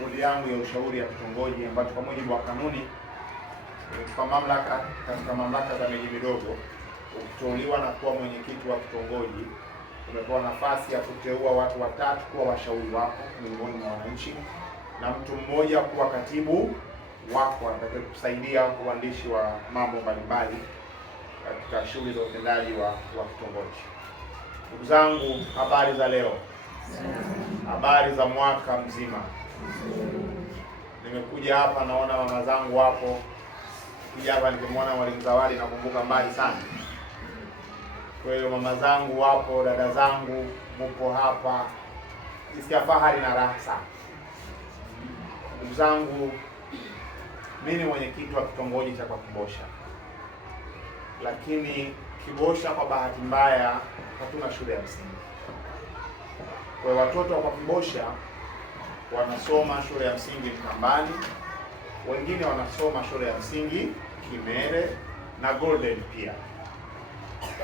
bodi yangu ya ushauri ya kitongoji, ambacho kwa mujibu wa kanuni kwa mamlaka katika mamlaka za miji midogo, ukiteuliwa na kuwa mwenyekiti wa kitongoji, umepewa nafasi ya kuteua watu watatu kuwa washauri wako miongoni mwa wananchi na mtu mmoja kuwa katibu wako atakaye kusaidia uandishi wa mambo mbalimbali katika shughuli za utendaji wa kitongoji. Ndugu zangu, habari za leo, habari za mwaka mzima. Nimekuja hapa, naona mama zangu hapo. Kija hapa nikimwona Mwalimu Zawadi nakumbuka mbali sana. Kwa hiyo mama zangu wapo, dada zangu mpo hapa, nisikia fahari na raha sana. Ndugu zangu, mimi ni mwenyekiti wa kitongoji cha kwa Kibosha, lakini Kibosha kwa bahati mbaya hatuna shule ya msingi. Kwa hiyo watoto wa kwa Kibosha wanasoma shule ya msingi Mkambani, wengine wanasoma shule ya msingi Kimere na Golden pia.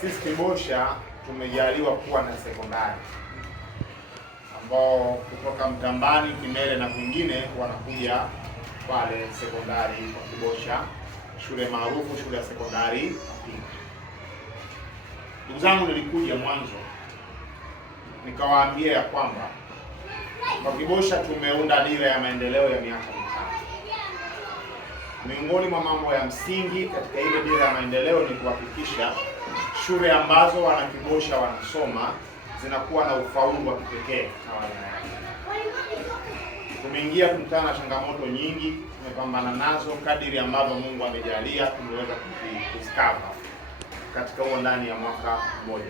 Sisi Kibosha tumejaliwa kuwa na sekondari ambao kutoka Mkambani, Kimere na kwingine wanakuja pale sekondari kwa Kibosha, shule maarufu, shule ya sekondari. Ndugu zangu, nilikuja mwanzo nikawaambia ya kwamba kwa Kibosha tumeunda dira ya maendeleo ya miaka mitano. Miongoni mwa mambo ya msingi katika ile dira ya maendeleo ni kuhakikisha shule ambazo wana Kibosha wanasoma zinakuwa na ufaulu wa kipekee na wanayake. Tumeingia kumtana na changamoto nyingi, tumepambana nazo kadiri ambavyo Mungu amejalia tumeweza kuzikava katika huo ndani ya mwaka mmoja.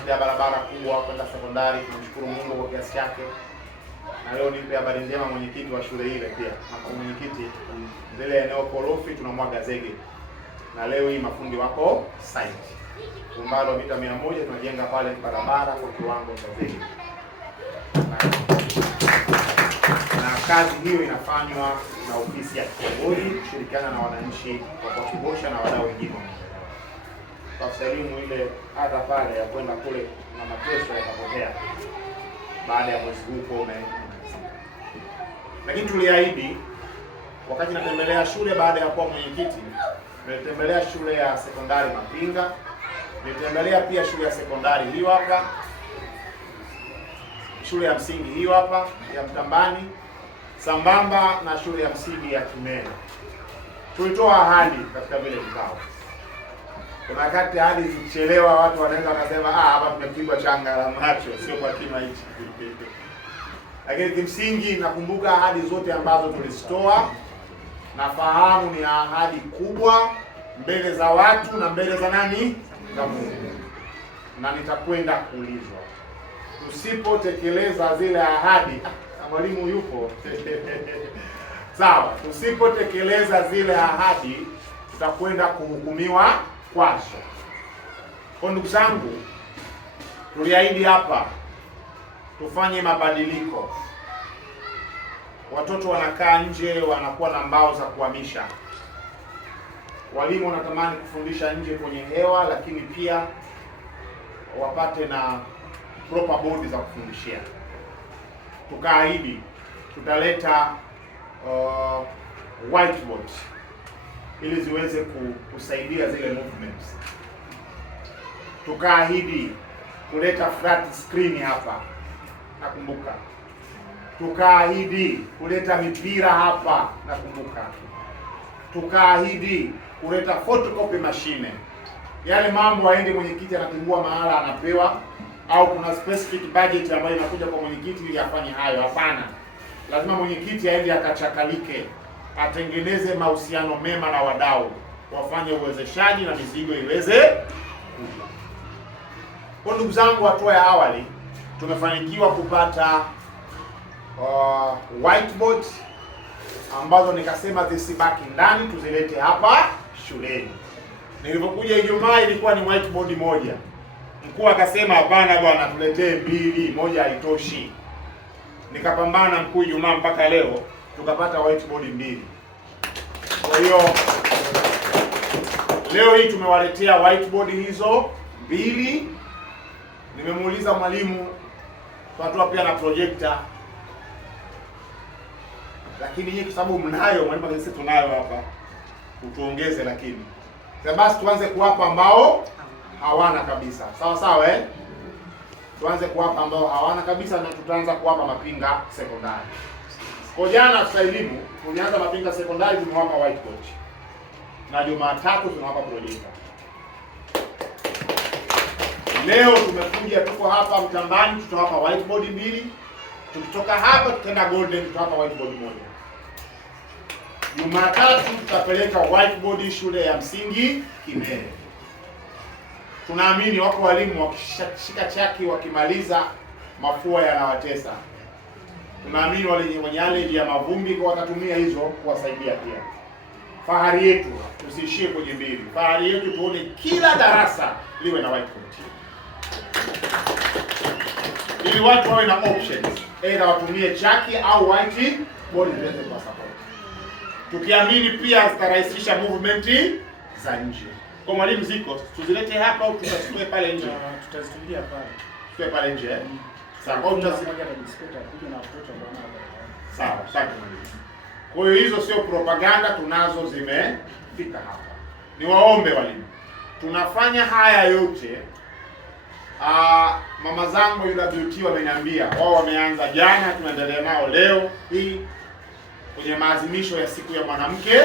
Shida ya barabara kubwa kwenda sekondari, tunamshukuru Mungu kwa kiasi chake. Na leo nipe habari njema, mwenyekiti wa shule ile pia, makamu mwenyekiti, zile eneo korofi tunamwaga zege. Na leo hii mafundi wako site. Umbali wa mita 100 tunajenga pale barabara kwa kiwango cha zege. Na kazi hiyo inafanywa na ofisi ya kitongoji kushirikiana na wananchi wa Kibosha na wadau wengine. Kwa elimu ile hata pale ya kwenda kule na mateso yatapotea baada ya mwezi huu kwa lakini tuliahidi wakati natembelea shule baada ya kuwa mwenyekiti, nilitembelea shule ya sekondari Mapinga, nilitembelea pia shule ya sekondari hiyo hapa, shule ya msingi hiyo hapa ya Mtambani, sambamba na shule ya msingi ya Kimere. Tulitoa ahadi katika vile vikao. Kuna wakati ahadi zichelewa, watu wanaweza wakasema hapa tumepigwa changa la macho, sio kwa kima hichi. Lakini kimsingi nakumbuka ahadi zote ambazo tulizitoa. Nafahamu ni ahadi kubwa mbele za watu na mbele za nani? Za Mungu. Na nitakwenda kuulizwa. Tusipotekeleza zile ahadi, mwalimu yupo. Sawa, tusipotekeleza zile ahadi tutakwenda kuhukumiwa kwazo. Kwa ndugu zangu, tuliahidi hapa tufanye mabadiliko. Watoto wanakaa nje, wanakuwa na mbao za kuhamisha. Walimu wanatamani kufundisha nje kwenye hewa, lakini pia wapate na proper board za kufundishia. Tukaahidi tutaleta whiteboard ili ziweze kusaidia zile movements. Tukaahidi kuleta flat screen hapa, nakumbuka. Tukaahidi kuleta mipira hapa, nakumbuka. Tukaahidi kuleta photocopy machine. Yale mambo haendi mwenyekiti anatibua mahala anapewa au kuna specific budget ambayo inakuja kwa mwenyekiti ili afanye hayo. Hapana. Lazima mwenyekiti aende akachakalike, atengeneze mahusiano mema na wadau, wafanye uwezeshaji na mizigo iweze kuja. Kwa ndugu zangu, hatua ya awali tumefanikiwa kupata whiteboard ambazo nikasema zisibaki ndani, tuzilete hapa shuleni. Nilipokuja Ijumaa ilikuwa ni whiteboard moja. Mkuu akasema hapana bwana, tuletee mbili, moja haitoshi. Nikapambana mkuu Ijumaa mpaka leo tukapata whiteboard mbili. Kwa hiyo leo hii tumewaletea whiteboard hizo mbili. Nimemuuliza mwalimu tunatoa pia na projector. lakini nyinyi kwa sababu mnayo, mwalimu akasema tunayo hapa, utuongeze. Lakini sasa basi tuanze kuwapa ambao hawana kabisa, sawa sawa tuanze kuwapa ambao hawana kabisa, na tutaanza kuwapa Mapinga Sekondari. Kwa jana afisa elimu tulianza Mapinga Sekondari, tumewapa whiteboard, na Jumatatu tunawapa projector. Leo tumekuja, tuko hapa Mtambani, tutawapa whiteboard 2. Tukitoka hapa tutaenda Golden, tutawapa whiteboard 1. Jumatatu tutapeleka whiteboard shule ya msingi Kimere. Tunaamini wako walimu wakishika chaki wakimaliza mafua yanawatesa. Tunaamini wale wenye allergy ya mavumbi kwa watatumia hizo kuwasaidia pia. Fahari yetu tusiishie kwenye 2. Fahari yetu tuone kila darasa liwe na whiteboard, ili watu wawe na options, aidha watumie chaki au whiteboard ziweze kwa support. Tukiamini pia zitarahisisha movement za nje. Kwa mwalimu ziko tuzilete hapa au tutazitoe pale nje? Tutazitumia pale. Tutoe pale nje. Sawa, kwa tutazimwaga na biskuti kuja na watoto bwana. Sawa, asante mwalimu. Kwa hiyo hizo sio propaganda, tunazo zimefika hapa. Niwaombe walimu, tunafanya haya yote. Mama zangu UWT wameniambia wao wameanza jana, tunaendelea nao leo hii kwenye maadhimisho ya siku ya mwanamke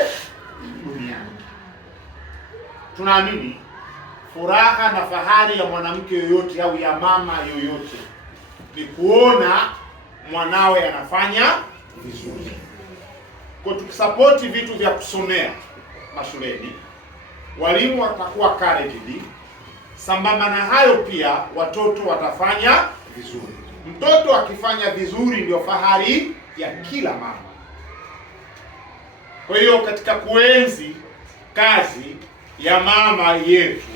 duniani. Tunaamini furaha na fahari ya mwanamke yoyote au ya mama yoyote ni kuona mwanawe anafanya vizuri. Kwa tukisapoti vitu vya kusomea mashuleni, walimu watakuwa encouraged. Sambamba na hayo pia watoto watafanya vizuri. Mtoto akifanya vizuri ndio fahari ya kila mama. Kwa hiyo katika kuenzi kazi ya mama yetu,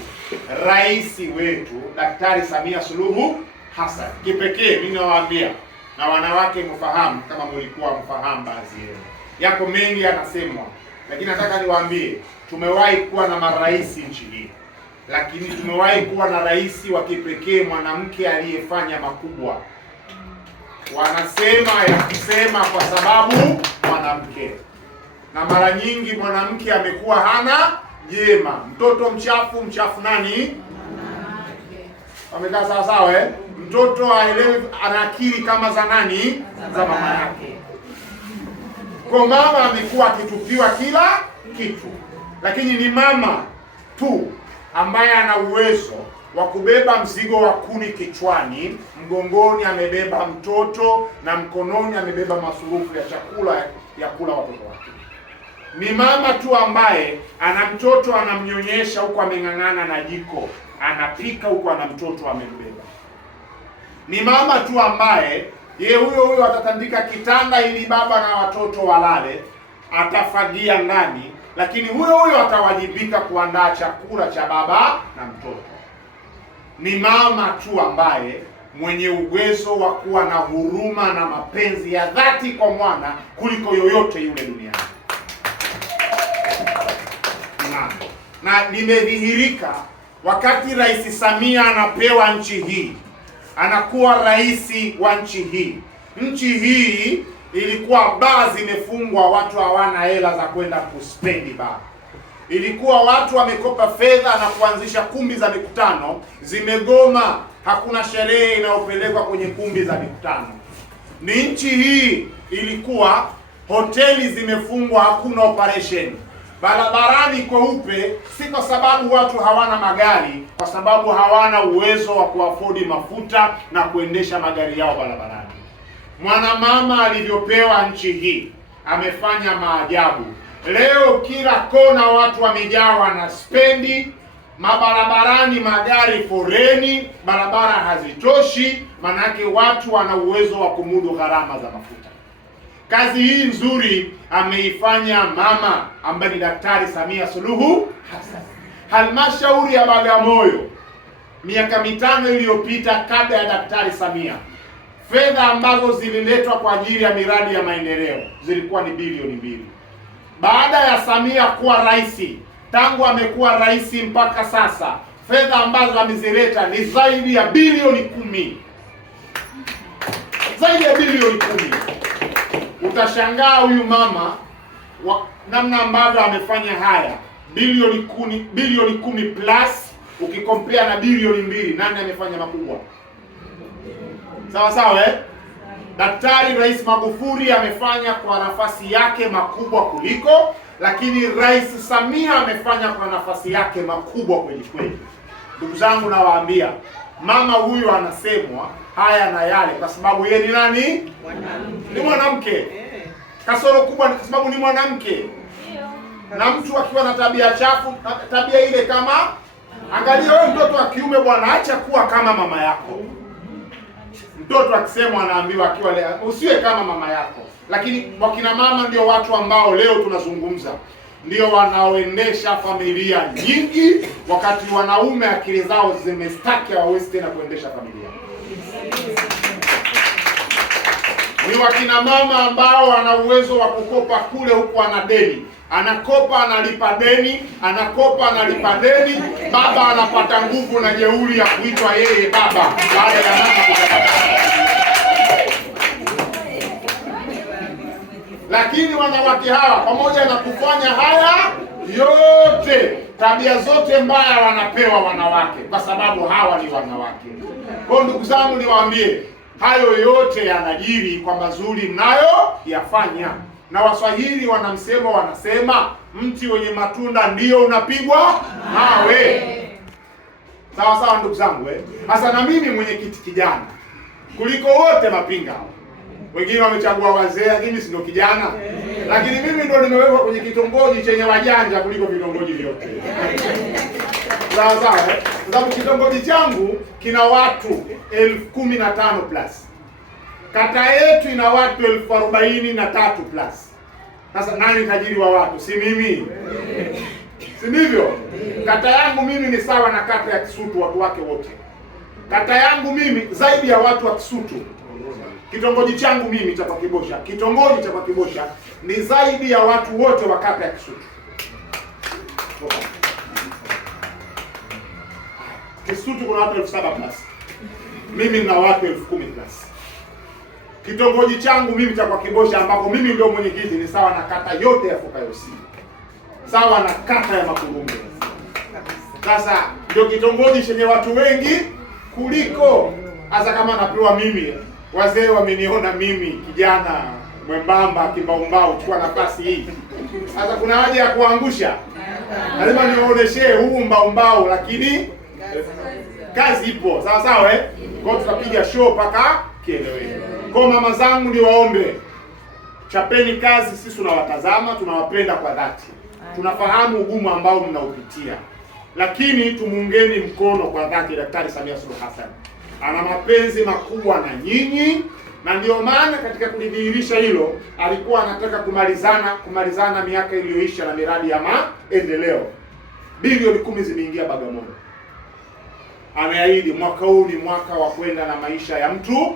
rais wetu Daktari Samia Suluhu Hassan, kipekee mimi nawaambia na wanawake mfahamu, kama mlikuwa mfahamu baadhi yenu, yako mengi yanasemwa, lakini nataka niwaambie tumewahi kuwa na marais nchi hii, lakini tumewahi kuwa na rais wa kipekee, mwanamke aliyefanya makubwa. Wanasema ya kusema kwa sababu mwanamke, na mara nyingi mwanamke amekuwa hana jema. Mtoto mchafu, mchafu nani? Wamekaa sawa sawa Mtoto haelewi, ana akili kama za nani? Za mama yake. Kwa mama amekuwa akitupiwa kila kitu, lakini ni mama tu ambaye ana uwezo wa kubeba mzigo wa kuni kichwani, mgongoni amebeba mtoto na mkononi amebeba masurufu ya chakula ya kula watoto wake. Ni mama tu ambaye ana mtoto anamnyonyesha huko ameng'ang'ana na jiko, anapika huko ana mtoto amembeba. Ni mama tu ambaye yeye huyo atatandika kitanda ili baba na watoto walale, atafagia ndani, lakini huyo atawajibika kuandaa chakula cha baba na mtoto. Ni mama tu ambaye mwenye uwezo wa kuwa na huruma na mapenzi ya dhati kwa mwana kuliko yoyote yule duniani. Na limedhihirika wakati Rais Samia anapewa nchi hii, anakuwa rais wa nchi hii. Nchi hii ilikuwa baa zimefungwa, watu hawana hela za kwenda kuspendi baa. Ilikuwa watu wamekopa fedha na kuanzisha kumbi za mikutano, zimegoma, hakuna sherehe inayopelekwa kwenye kumbi za mikutano. Ni nchi hii ilikuwa hoteli zimefungwa, hakuna operation. Barabarani kweupe, si kwa sababu watu hawana magari, kwa sababu hawana uwezo wa kuafodi mafuta na kuendesha magari yao barabarani. Mwanamama alivyopewa nchi hii amefanya maajabu. Leo kila kona watu wamejawa na spendi, mabarabarani magari foreni, barabara hazitoshi, manake watu wana uwezo wa kumudu gharama za mafuta. Kazi hii nzuri ameifanya mama ambaye ni Daktari Samia Suluhu Hassan. Halmashauri ya Bagamoyo miaka 5 iliyopita kabla ya Daktari Samia, fedha ambazo zililetwa kwa ajili ya miradi ya maendeleo zilikuwa ni bilioni 2. Baada ya Samia kuwa rais, tangu amekuwa rais mpaka sasa, fedha ambazo amezileta ni zaidi ya bilioni 10. Zaidi ya bilioni 10. Utashangaa huyu mama namna ambavyo amefanya haya bilioni 10 plus, ukikompea na bilioni 2, nani amefanya makubwa? Sawa sawa, Daktari Rais Magufuli amefanya kwa nafasi yake makubwa kuliko, lakini Rais Samia amefanya kwa nafasi yake makubwa kweli kweli. Ndugu zangu, nawaambia mama huyu anasemwa haya na yale kwa sababu yeye ni nani? Ni mwanamke. Kasoro kubwa ni kwa sababu ni mwanamke. Na mtu akiwa na tabia chafu, tabia ile kama, angalia wewe mtoto wa kiume bwana, acha kuwa kama mama yako. Mtoto akisemwa anaambiwa akiwa leo usiwe kama mama yako. Lakini wakina mama ndio watu ambao leo tunazungumza, ndio wanaoendesha familia nyingi, wakati wanaume akili zao zimestaki, hawawezi tena kuendesha familia. Ni wakina mama ambao wana uwezo wa kukopa kule huku ana deni. Anakopa analipa deni, anakopa analipa deni, baba anapata nguvu na jeuri ya kuitwa yeye baba baada ya mama kutapata. Lakini wanawake hawa pamoja na kufanya haya yote, tabia zote mbaya wanapewa wanawake kwa sababu hawa ni wanawake. Kwa ndugu zangu, niwaambie hayo yote yanajiri kwa mazuri mnayo yafanya. Na Waswahili wana msemo, wanasema mti wenye matunda ndio unapigwa mawe. Sawa sawa ndugu zangu, Sasa na mimi mwenyekiti kijana kuliko wote mapinga. Wengine wamechagua wazee, lakini si ndio kijana? Lakini mimi ndio nimewekwa kwenye kitongoji chenye wajanja kuliko vitongoji vyote. Sawa sawa, Kwa sababu kitongoji changu kina watu 15,000 plus. Kata yetu ina watu 43,000 plus. Sasa nani tajiri wa watu? Si mimi? Si ndivyo? Kata yangu mimi ni sawa na kata ya Kisutu, watu wake wote. Kata yangu mimi zaidi ya watu wa Kisutu. Kitongoji changu mimi cha Kwakibosha, kitongoji cha Kwakibosha ni zaidi ya watu wote wa kata ya Kisutu. Kisutu kuna watu 7,000 plus. Mimi nina watu 10,000 plus. Kitongoji changu mimi cha Kwakibosha ambako mimi ndio mwenyekiti ni sawa na kata yote ya Fukayosi. Sawa na kata ya Makurunge. Sasa ndio kitongoji chenye watu wengi kuliko. Hasa kama napewa mimi, wazee wameniona mimi kijana mwembamba kimbaumbau kwa nafasi hii. Sasa kuna haja ya kuangusha. Lazima niwaoneshe huu mbaumbau, lakini kazi ipo. Sawa sawa, Kwa tutapiga show paka kieleweke. Kwa mama zangu niwaombe, chapeni kazi, sisi tunawatazama, tunawapenda kwa dhati. Tunafahamu ugumu ambao mnaupitia. Lakini tumuungeni mkono kwa dhati Daktari Samia Suluhu Hassan. Ana mapenzi makubwa na nyinyi, na ndio maana katika kulidhihirisha hilo alikuwa anataka kumalizana miaka iliyoisha na miradi ya maendeleo. Bilioni 10 zimeingia Bagamoyo. Ameahidi mwaka huu ni mwaka wa kwenda na maisha ya mtu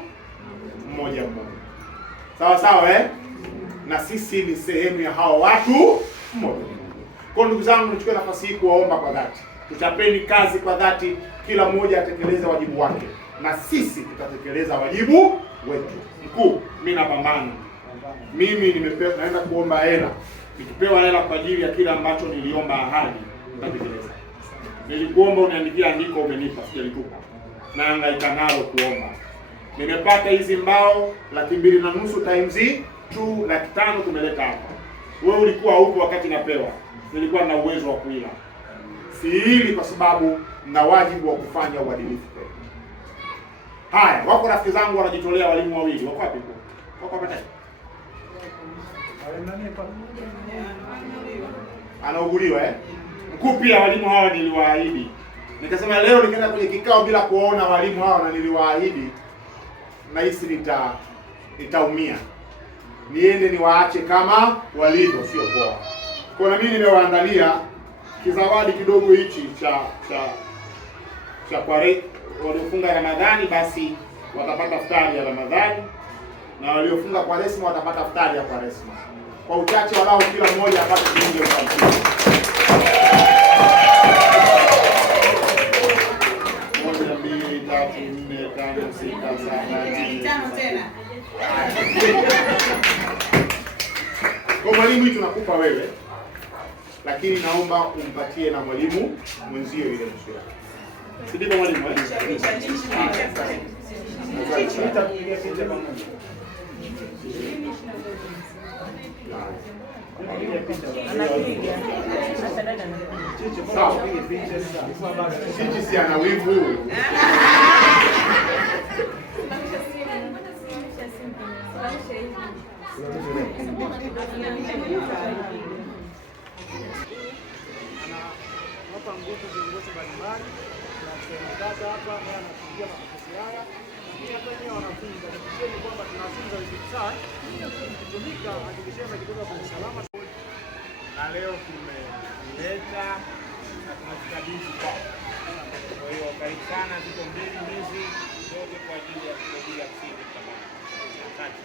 mmoja mmoja. Sawa sawa, Na sisi ni sehemu ya hao watu mmoja. Kwa ndugu zangu, nichukue nafasi hii kuwaomba kwa dhati, tuchapeni kazi kwa dhati, kila mmoja atekeleze wajibu wake, na sisi tutatekeleza wajibu wetu. Mkuu, mimi napambana. Mimi naenda kuomba hela. Nikipewa hela kwa ajili ya kila ambacho niliomba ahadi, nitatekeleza. Nilikuomba uniandikia andiko, umenipa, sijalitupa. Nahangaika nalo kuomba. Nimepata hizi mbao 2.5 times 2 500,000 tumeleta hapa. Wewe ulikuwa huko wakati napewa. Nilikuwa na uwezo wa kuila. Si hili kwa sababu na wajibu wa kufanya uadilifu. Haya, wako rafiki zangu wanajitolea, walimu wawili. Wako wapi huko? Wako hapa ndani. Anauguliwa Mkuu, pia walimu hawa niliwaahidi. Nikasema leo nikaenda kwenye kikao bila kuona walimu hawa na niliwaahidi, na hisi nitaumia. Niende niwaache kama walivyo, sio poa. Kwa na mimi nimewaandalia kizawadi kidogo hichi cha waliofunga Ramadhani basi watapata iftari ya Ramadhani, na waliofunga Kwaresma watapata iftari ya Kwaresma. Kwa uchache walao kila mmoja apate shilingi 50. Moja, mbili, tatu, nne, tano, sita, saba, 8, 9, 10. Kwa mwalimu, hii tunakupa wewe, lakini naomba umpatie na mwalimu mwenzio ile nusu yake. Ndio mwalimu, Chichi si ana wivu. Hapa nguvu viongozi mbalimbali na tunataka hapa na anafikia makofi haya. Pia hata wenyewe wanafunzi hakikisheni kwamba tunafunza hivi saa kutumika, hakikisheni mkitoka kwa usalama. Na leo tumeleta na tunazikabidhi kwao. Kwa hiyo karibu sana, ziko mbili hizi zote kwa ajili ya kusaidia kusini kama. Asante.